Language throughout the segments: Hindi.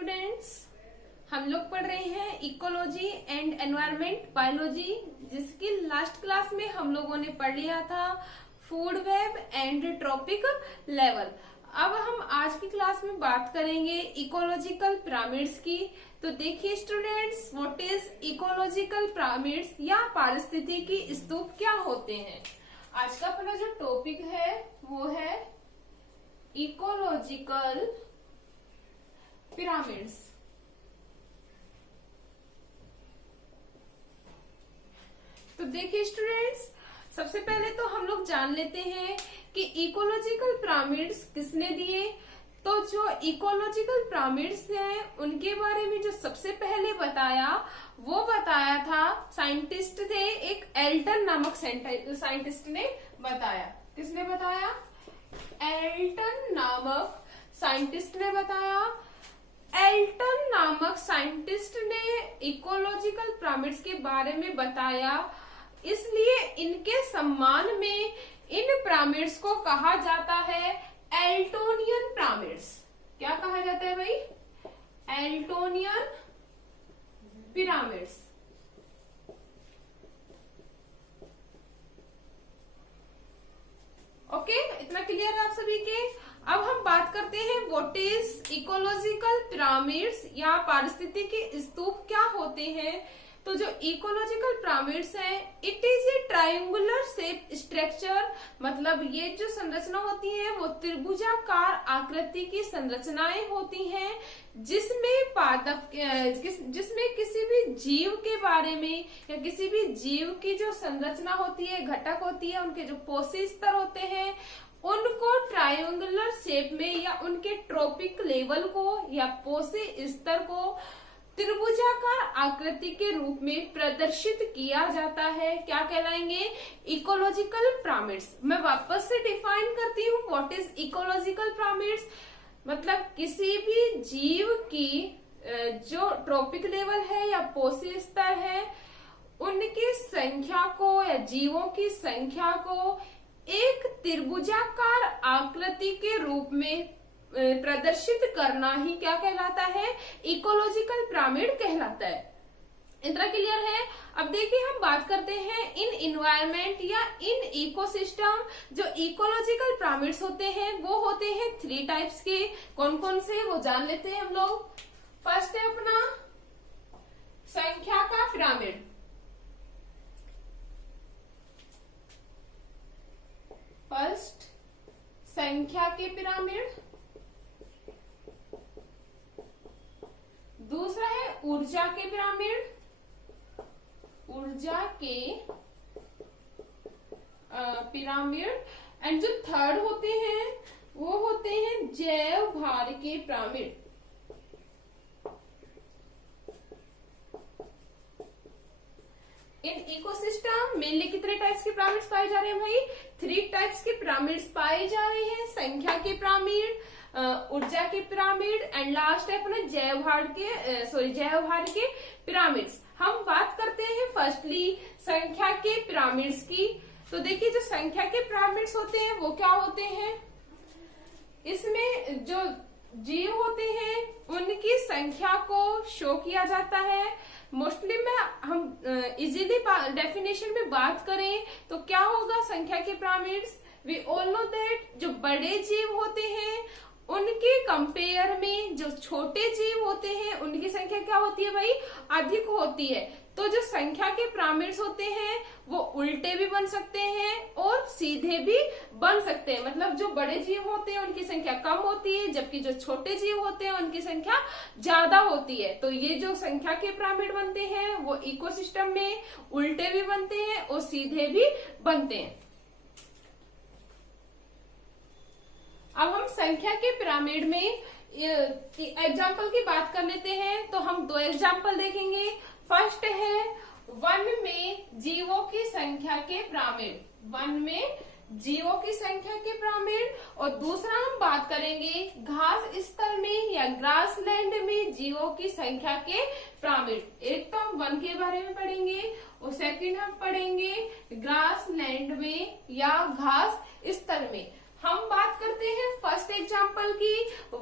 स्टूडेंट्स, हम लोग पढ़ रहे हैं इकोलॉजी एंड एनवायरमेंट बायोलॉजी, जिसकी लास्ट क्लास में हम लोगों ने पढ़ लिया था food web and trophic level. अब हम आज की क्लास में बात करेंगे इकोलॉजिकल पिरामिड्स की। तो देखिए students, what is ecological pyramids या पारिस्थितिकी स्तूप क्या होते हैं। आज का अपना जो टॉपिक है वो है इकोलॉजिकल पिरामिड्स। तो देखिए स्टूडेंट्स, सबसे पहले तो हम लोग जान लेते हैं कि इकोलॉजिकल पिरामिड्स किसने दिए। तो जो इकोलॉजिकल पिरामिड्स हैं उनके बारे में जो सबसे पहले बताया वो बताया था साइंटिस्ट थे, एक एल्टन नामक साइंटिस्ट ने बताया। किसने बताया? एल्टन नामक साइंटिस्ट ने बताया। एल्टन नामक साइंटिस्ट ने इकोलॉजिकल पिरामिड्स के बारे में बताया, इसलिए इनके सम्मान में इन पिरामिड्स को कहा जाता है एल्टोनियन पिरामिड्स। क्या कहा जाता है भाई? एल्टोनियन पिरामिड्स। ओके, इतना क्लियर है आप सभी के। अब हम बात करते हैं व्हाट इज इकोलॉजिकल पिरामिड्स या पारिस्थितिकी स्तूप क्या होते हैं। तो जो इकोलॉजिकल पिरामिड्स हैं, it is a triangular shape structure, मतलब ये जो संरचना होती है वो त्रिभुजाकार आकृति की संरचनाएं होती हैं, जिसमें किसी भी जीव के बारे में या किसी भी जीव की जो संरचना होती है, घटक होती है, उनके जो पोषी स्तर होते हैं उनको ट्रायंगुलर शेप में या उनके ट्रॉपिक लेवल को या पोषी स्तर को त्रिभुजाकार आकृति के रूप में प्रदर्शित किया जाता है। क्या कहलाएंगे? Ecological pyramids. मैं वापस से डिफाइन करती हूँ व्हाट इज इकोलॉजिकल पिरामिड्स। मतलब किसी भी जीव की जो ट्रॉपिक लेवल है या पोषी स्तर है, उनकी संख्या को या जीवों की संख्या को एक त्रिभुजाकार आकृति के रूप में प्रदर्शित करना ही क्या कहलाता है? इकोलॉजिकल पिरामिड कहलाता है। इतना क्लियर है। अब देखिए, हम बात करते हैं इन इन्वायरमेंट या इन इकोसिस्टम। जो इकोलॉजिकल पिरामिड्स होते हैं वो होते हैं 3 टाइप्स के। कौन कौन से वो जान लेते हैं हम लोग। फर्स्ट है अपना संख्या का पिरामिड। फर्स्ट संख्या के पिरामिड। दूसरा है ऊर्जा के पिरामिड। ऊर्जा के पिरामिड। एंड जो थर्ड होते हैं वो होते हैं जैव भार के पिरामिड। इन इकोसिस्टम मेनली कितने टाइप्स के पिरामिड्स पाए जा रहे हैं भाई? 3 टाइप्स के पिरामिड्स पाए जा रहे हैं। संख्या के पिरामिड, ऊर्जा के पिरामिड एंड लास्ट है अपना जैव भार के पिरामिड्स। हम बात करते हैं फर्स्टली संख्या के पिरामिड्स की। तो देखिए, जो संख्या के पिरामिड्स होते हैं वो क्या होते हैं? इसमें जो जीव होते हैं उनकी संख्या को शो किया जाता है। मोस्टली में हम इजीली डेफिनेशन में बात करें तो क्या होगा संख्या के pyramids? We all know that जो बड़े जीव होते हैं उनके कंपेयर में जो छोटे जीव होते हैं उनकी संख्या क्या होती है भाई? अधिक होती है। तो जो संख्या के पिरामिड्स होते हैं वो उल्टे भी बन सकते हैं और सीधे भी बन सकते हैं। मतलब जो बड़े जीव होते हैं उनकी संख्या कम होती है, जबकि जो छोटे जीव होते हैं उनकी संख्या ज्यादा होती है। तो ये जो संख्या के पिरामिड बनते हैं वो इकोसिस्टम में उल्टे भी बनते हैं और सीधे भी बनते हैं। अब हम संख्या के पिरामिड में एग्जाम्पल की बात कर लेते हैं। तो हम 2 एग्जाम्पल देखेंगे। फर्स्ट है वन में जीवों की संख्या के पिरामिड। वन में जीवों की संख्या के पिरामिड। और दूसरा हम बात करेंगे घास स्थल में या ग्रासलैंड में जीवों की संख्या के पिरामिड। एक तो हम वन के बारे में पढ़ेंगे और सेकंड हम पढ़ेंगे ग्रासलैंड में या घास स्थल में। हम बात करते हैं फर्स्ट एग्जाम्पल की,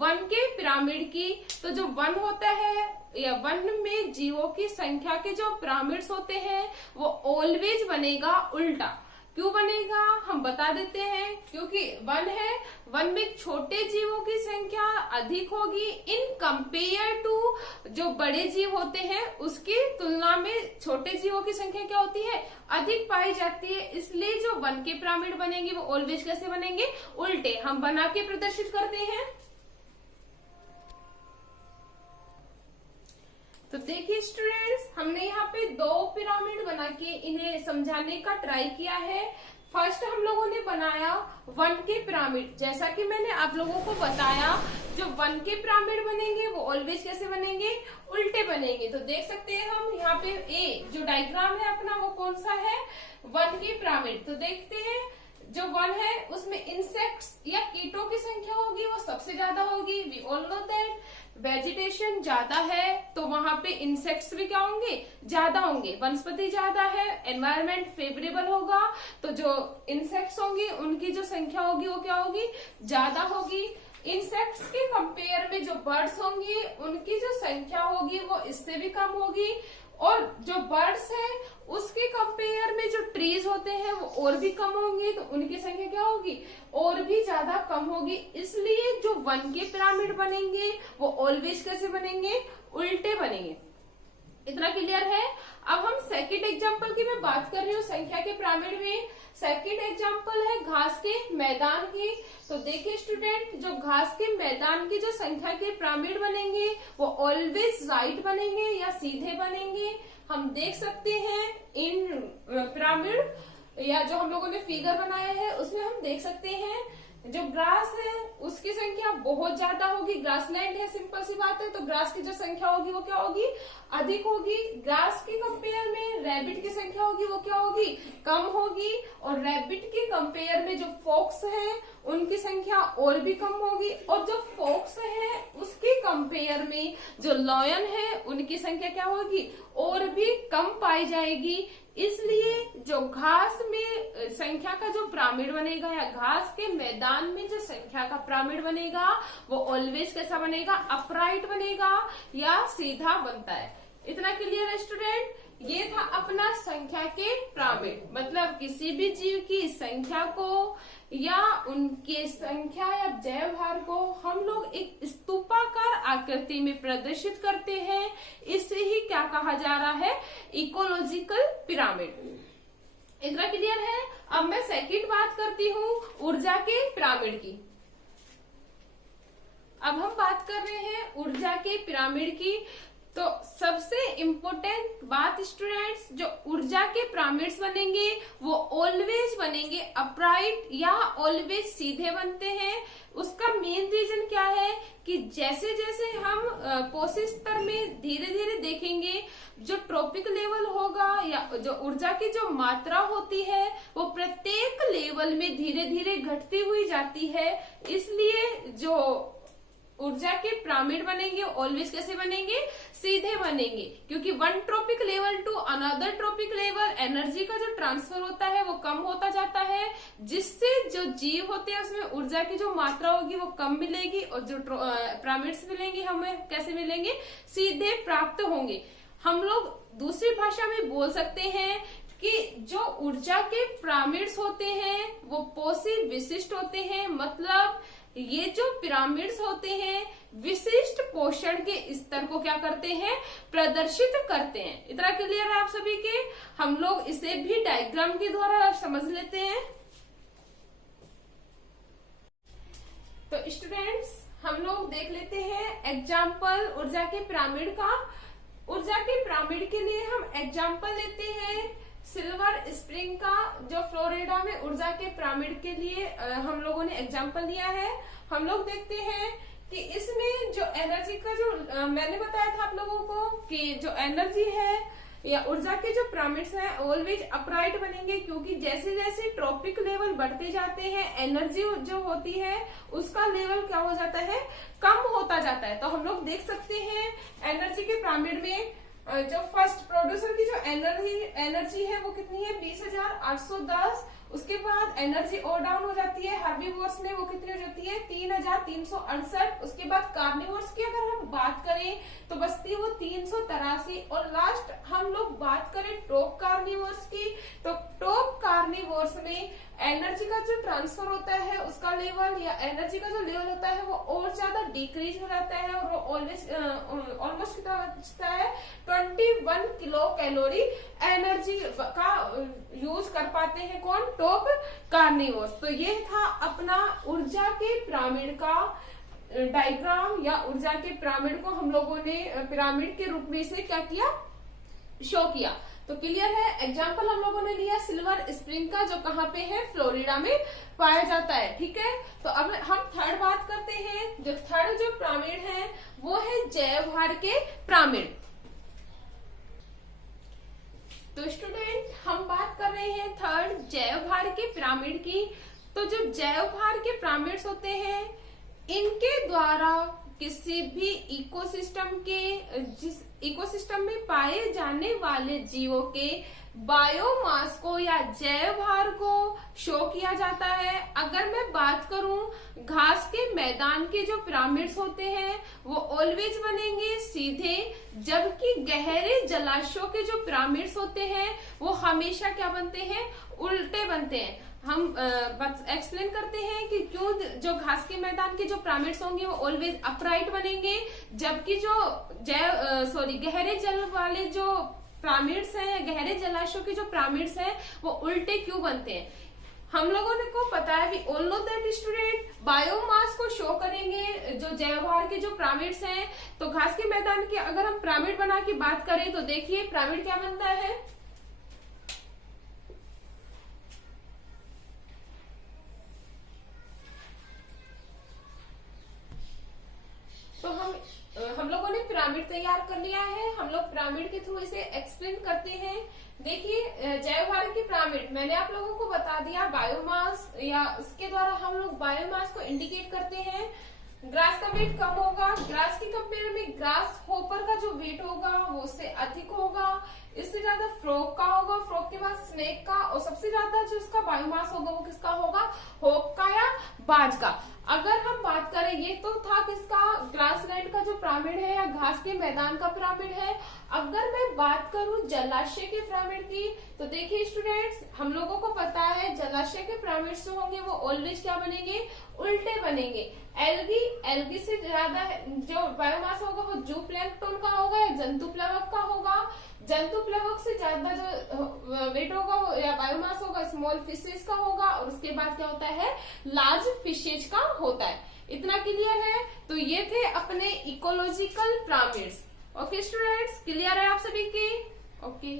1 के पिरामिड की। तो जो 1 होता है या 1 में जीवों की संख्या के जो पिरामिड्स होते हैं वो ऑलवेज बनेगा उल्टा। क्यों बनेगा हम बता देते हैं, क्योंकि 1 है, 1 में छोटे जीवों की संख्या अधिक होगी इन कंपेयर टू जो बड़े जीव होते हैं उसकी तुलना में छोटे जीवों की संख्या क्या होती है, अधिक पाई जाती है। इसलिए जो 1 के पिरामिड बनेंगे वो ऑलवेज कैसे बनेंगे, उल्टे। हम बना के प्रदर्शित करते हैं। तो देखिए स्टूडेंट्स, हमने यहाँ पे 2 पिरामिड बना के इन्हें समझाने का ट्राई किया है। फर्स्ट हम लोगों ने बनाया 1 के पिरामिड। जैसा कि मैंने आप लोगों को बताया, जो 1 के पिरामिड बनेंगे वो ऑलवेज कैसे बनेंगे, उल्टे बनेंगे। तो देख सकते हैं हम यहाँ पे ए जो डायग्राम है अपना वो कौन सा है, 1 के पिरामिड। तो देखते हैं जो 1 है उसमें इंसेक्ट्स या कीटों की संख्या होगी वो सबसे ज्यादा होगी। We all know that vegetation ज्यादा है तो वहां पे इंसेक्ट्स भी क्या होंगे, ज्यादा होंगे। वनस्पति ज्यादा है, एनवायरमेंट फेवरेबल होगा, तो जो इंसेक्ट्स होंगी उनकी जो संख्या होगी वो क्या होगी, ज्यादा होगी। इंसेक्ट्स के कंपेयर में जो बर्ड्स होंगी उनकी जो संख्या होगी वो इससे भी कम होगी। और जो बर्ड्स है उसके कंपेयर में जो ट्रीज होते हैं वो और भी कम होंगे, तो उनकी संख्या क्या होगी, और भी ज्यादा कम होगी। इसलिए जो 1 के पिरामिड बनेंगे वो ऑलवेज कैसे बनेंगे, उल्टे बनेंगे। इतना क्लियर है। अब हम सेकंड एग्जांपल की मैं बात कर रही हूँ संख्या के पिरामिड में। सेकंड एग्जांपल है घास के मैदान की। तो देखिए स्टूडेंट, जो घास के मैदान की जो संख्या के पिरामिड बनेंगे वो ऑलवेज राइट बनेंगे या सीधे बनेंगे। हम देख सकते हैं इन पिरामिड या जो हम लोगों ने फिगर बनाया है उसमें हम देख सकते हैं जो ग्रास है उसकी संख्या बहुत ज्यादा होगी। ग्रासलैंड है, सिंपल सी बात है, तो ग्रास की जो संख्या होगी वो क्या होगी, अधिक होगी। ग्रास के कंपेयर में रैबिट की संख्या होगी वो क्या होगी, कम होगी। और रैबिट के कंपेयर में जो फॉक्स है उनकी संख्या और भी कम होगी। और जो फॉक्स है उसके कंपेयर में जो लॉयन है उनकी संख्या क्या होगी, और भी कम पाई जाएगी। इसलिए जो घास में संख्या का जो पिरामिड बनेगा या घास के मैदान में जो संख्या का पिरामिड बनेगा वो ऑलवेज कैसा बनेगा, अपराइट बनेगा या सीधा बनता है। इतना क्लियर है स्टूडेंट। ये था अपना संख्या के पिरामिड, मतलब किसी भी जीव की संख्या को या उनके संख्या या जैवभार को हम लोग एक स्तूपाकार आकृति में प्रदर्शित करते हैं। इसे ही क्या कहा जा रहा है, इकोलॉजिकल पिरामिड। इतना क्लियर है। अब मैं सेकंड बात करती हूँ ऊर्जा के पिरामिड की। अब हम बात कर रहे हैं ऊर्जा के पिरामिड की। तो सबसे इम्पोर्टेंट बात स्टूडेंट्स, जो ऊर्जा के पिरामिड्स बनेंगे वो ऑलवेज बनेंगे अपराइट या ऑलवेज सीधे बनते हैं। उसका मेन रीजन क्या है कि जैसे जैसे हम कोशिश स्तर में धीरे धीरे देखेंगे, जो ट्रॉपिक लेवल होगा या जो ऊर्जा की जो मात्रा होती है वो प्रत्येक लेवल में धीरे धीरे घटती हुई जाती है। इसलिए जो ऊर्जा के पिरामिड बनेंगे ऑलवेज कैसे बनेंगे, सीधे बनेंगे। क्योंकि 1 trophic level to another trophic level energy का जो ट्रांसफर होता है वो कम होता जाता है, जिससे जो जीव होते हैं उसमें ऊर्जा की जो मात्रा होगी वो कम मिलेगी और जो पिरामिड्स मिलेंगे हमें कैसे मिलेंगे, सीधे प्राप्त होंगे। हम लोग दूसरी भाषा में बोल सकते हैं कि जो ऊर्जा के पिरामिड्स होते हैं वो पोषी विशिष्ट होते हैं। मतलब ये जो पिरामिड्स होते हैं विशिष्ट पोषण के स्तर को क्या करते हैं, प्रदर्शित करते हैं। इतना क्लियर है आप सभी के। हम लोग इसे भी डायग्राम के द्वारा समझ लेते हैं। तो स्टूडेंट्स, हम लोग देख लेते हैं एग्जाम्पल ऊर्जा के पिरामिड का। ऊर्जा के पिरामिड के लिए हम एग्जाम्पल लेते हैं सिल्वर स्प्रिंग का, जो फ्लोरिडा में ऊर्जा के पिरामिड के लिए हम लोगों ने एग्जाम्पल दिया है। हम लोग देखते हैं कि इसमें जो एनर्जी का जो मैंने बताया था आप लोगों को कि जो एनर्जी है या ऊर्जा के जो पिरामिड्स हैं ऑलवेज अपराइट बनेंगे, क्योंकि जैसे जैसे ट्रॉपिक लेवल बढ़ते जाते हैं एनर्जी जो होती है उसका लेवल क्या हो जाता है, कम होता जाता है। तो हम लोग देख सकते हैं एनर्जी के पिरामिड में जो फर्स्ट प्रोड्यूसर की जो एनर्जी है वो कितनी है 20,810। उसके बाद एनर्जी और डाउन हो जाती है हर्बीवोर्स में, वो कितनी हो जाती है 3,368। उसके बाद कार्निवोर्स की अगर हम बात करें तो बचती है वो 383। और लास्ट हम लोग बात करें टॉप कार्निवोर्स की, तो टॉप कार्निवोर्स में एनर्जी का जो ट्रांसफर होता है उसका लेवल या एनर्जी का जो लेवल होता है वो और ज्यादा डिक्रीज हो जाता है, और वो ऑलमोस्ट कितना बचता है 21 किलो कैलोरी एनर्जी का यूज कर पाते हैं कौन, टॉप कार्निवोर्स। तो ये था अपना ऊर्जा के पिरामिड का डायग्राम, या ऊर्जा के पिरामिड को हम लोगों ने पिरामिड के रूप में से क्या किया, शो किया। तो क्लियर है। एग्जाम्पल हम लोगों ने लिया सिल्वर स्प्रिंग का, जो कहाँ पे है, फ्लोरिडा में पाया जाता है। ठीक है, तो अब हम थर्ड बात करते हैं। जो थर्ड जो पिरामिड है वो है जयभार के पिरामिड। तो स्टूडेंट हम बात कर रहे हैं थर्ड जयभार के पिरामिड की। तो जो जयभार के पिरामिड्स होते हैं इनके द्वारा किसी भी इकोसिस्टम के, जिस इकोसिस्टम में पाए जाने वाले जीवों के बायोमास को या जैवभार को शो किया जाता है। अगर मैं बात करूं घास के मैदान के जो पिरामिड्स होते हैं वो ऑलवेज बनेंगे सीधे, जबकि गहरे जलाशयों के जो पिरामिड्स होते हैं वो हमेशा क्या बनते हैं, उल्टे बनते हैं। हम एक्सप्लेन करते हैं कि क्यों जो घास के मैदान के जो पिरामिड्स होंगे वो ऑलवेज अपराइट बनेंगे, जबकि जो गहरे जल वाले जो पिरामिड्स हैं या गहरे जलाशयों के जो पिरामिड्स हैं वो उल्टे क्यों बनते हैं। हम लोगों को पता है, we all know that student, biomass को शो करेंगे जो जैवभार के जो पिरामिड्स हैं। तो घास के मैदान के अगर हम पिरामिड बना की बात करें तो देखिए पिरामिड क्या बनता है, तो हम लोगों ने पिरामिड तैयार कर लिया है। हम लोग पिरामिड के थ्रू इसे एक्सप्लेन करते हैं। देखिए जैवभार की पिरामिड मैंने आप लोगों को बता दिया, बायोमास या इसके द्वारा हम लोग बायोमास को इंडिकेट करते हैं। ग्रास का वेट कम होगा, ग्रास की कंपेयर में ग्रास होपर का जो वेट होगा वो उससे अधिक होगा, इससे ज्यादा फ्रॉग का होगा, फ्रॉग के बाद स्नेक का, और सबसे ज्यादा जो उसका बायोमास होगा वो किसका होगा, होप का या बाज का। अगर हम बात करें, ये तो था किसका, ग्रासलैंड का जो पिरामिड है या घास के मैदान का पिरामिड है। अगर मैं बात करूं जलाशय के पिरामिड की, तो देखिए स्टूडेंट्स हम लोगों को पता है जलाशय के पिरामिड जो होंगे वो ऑलवेज क्या बनेंगे, उल्टे बनेंगे। एल्गी से ज्यादा जो बायोमास होगा वो जू प्लैंकटन का होगा या जंतु प्लवक का होगा। जंतु प्लवक से ज्यादा जो वेट होगा या बायोमास होगा स्मॉल फिशेज का होगा, और उसके बाद क्या होता है, लार्ज फिशेज का होता है। इतना क्लियर है। तो ये थे अपने ecological pyramids. Okay students, clear है आप सभी के? ओके।